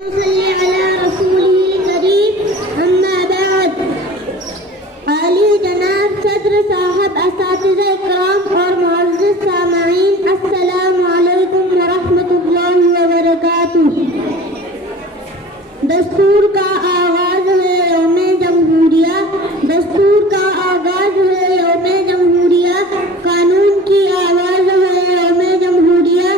صلی علی رسول کریم اما بعد عالی جناب صدر صاحب، اساتذہ اکرام اور معزز سامعین، السلام علیکم ورحمۃ اللہ وبرکاتہ۔ دستور کا آغاز ہے یوم جمہوریہ، دستور کا آغاز ہے یوم جمہوریہ، قانون کی آواز ہے یوم جمہوریہ۔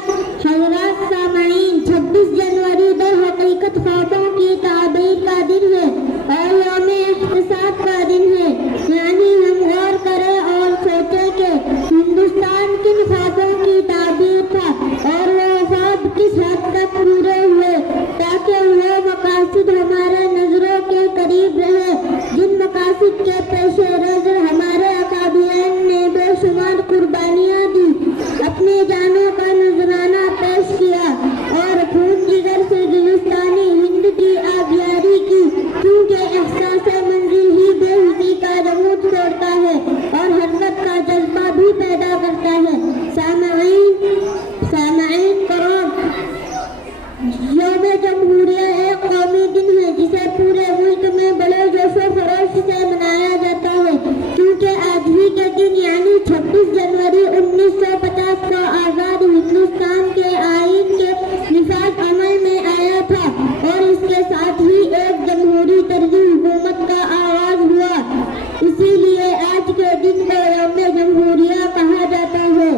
حضرات سامعین، 26 جنوری در حقیقت خوابوں کی تعبیر کا دن ہے اور یوم احتساب کا دن ہے، یعنی ہم غور کریں اور سوچیں کہ ہندوستان کن خوابوں کی تعبیر تھا اور وہ خواب کس حد تک پورے ہوئے، تاکہ وہ مقاصد ہمارے نظروں کے قریب رہے جن مقاصد کے پیش نظر ہمارے اکابرین نے بے شمار قربانیاں دی، اپنی جانوں کا نذرانہ پیش کیا اور خون جگر سے ہندوستانی ہند کی آبیاری کی، کیونکہ احساس منزل ہی بے حسی کا رموز چھوڑتا ہے اور حرکت کا جذبہ بھی پیدا کرتا ہے۔ سامعین کرام، یوم جمہوریہ ایک قومی دن ہے جسے پورے ملک میں بڑے جوش و خروش سے منایا جاتا ہے، کیونکہ آج ہی کے دن یعنی 26 جنوری 1950 کو آزاد ہندوستان کے آئین کے نفاذ عمل میں آیا تھا اور اس کے ساتھ ہی ایک جمہوری طرزی حکومت کا آغاز ہوا، اسی لیے آج کے دن کو یوم جمہوریہ کہا جاتا ہے۔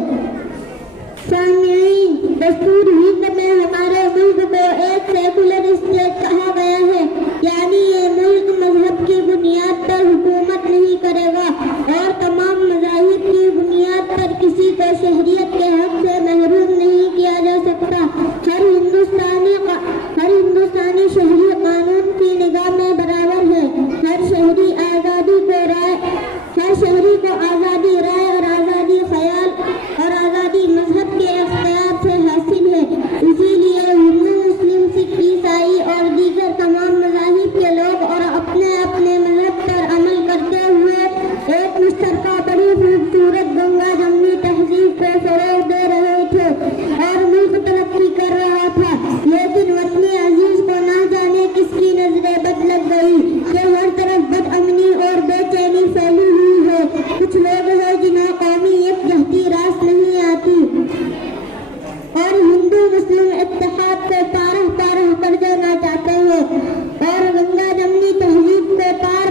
سامعین، دستور ہند میں ہمارے ملک کو ایک سیکولر اسٹیٹ کہا گیا ہے، یعنی یہ ملک مذہب کی بنیاد پر حکومت نہیں کرے گا اور تمام مذاہب کی بنیاد پر کسی کو شہریت کے حق سے محروم نہیں کیا جا سکتا۔ ہر ہندوستانی شہری قانون کی نگاہ میں برابر ہے، ہر شہری کو آزادی رائے اور آزادی خیال اور آزادی مذہب کے اختیار سے حاصل ہے، اسی لیے ہندو، مسلم، سکھ، عیسائی اور دیگر تمام مذاہب کے لوگ اور اپنے اپنے مذہب پر عمل کرتے ہوئے ایک مشترکہ بڑی خوبصورت گنگا جمنی تہذیب کو فروغ دے رہے تھے اور ملک ترقی کر رہا تھا، لیکن وطن عزیز کو نہ جانے کس کی نظر بد لگ گئی کہ ہر طرف بد امنی اور بے چینی پھیلی ہوئی ہے۔ کچھ لوگ ہیں جنہیں قومی یکجہتی راست نہیں آتی اور ہندو مسلم اتحاد کو پارہ کر دینا چاہتے ہیں اور گنگا جمنی تہذیب کو تار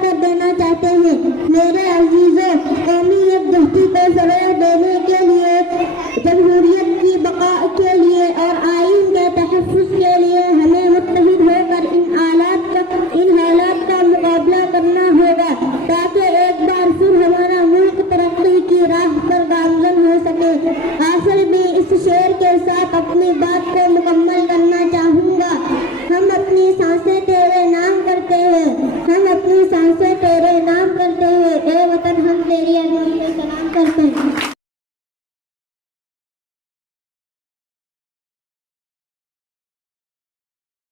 کر دینا چاہتے ہیں۔ میرے عزیزوں، قومی یکجہتی کو فروغ دینے کے لیے، جمہوریت کی بقا کے لیے اور آئین کے تحفظ کے لیے ہمیں متحد ہو کر ان حالات کا مقابلہ کرنا ہوگا تاکہ ایک بار پھر ہمارا ملک ترقی کی راہ پر گامزن ہو سکے۔ آخر میں اس شعر کے ساتھ اپنی بات کو مکمل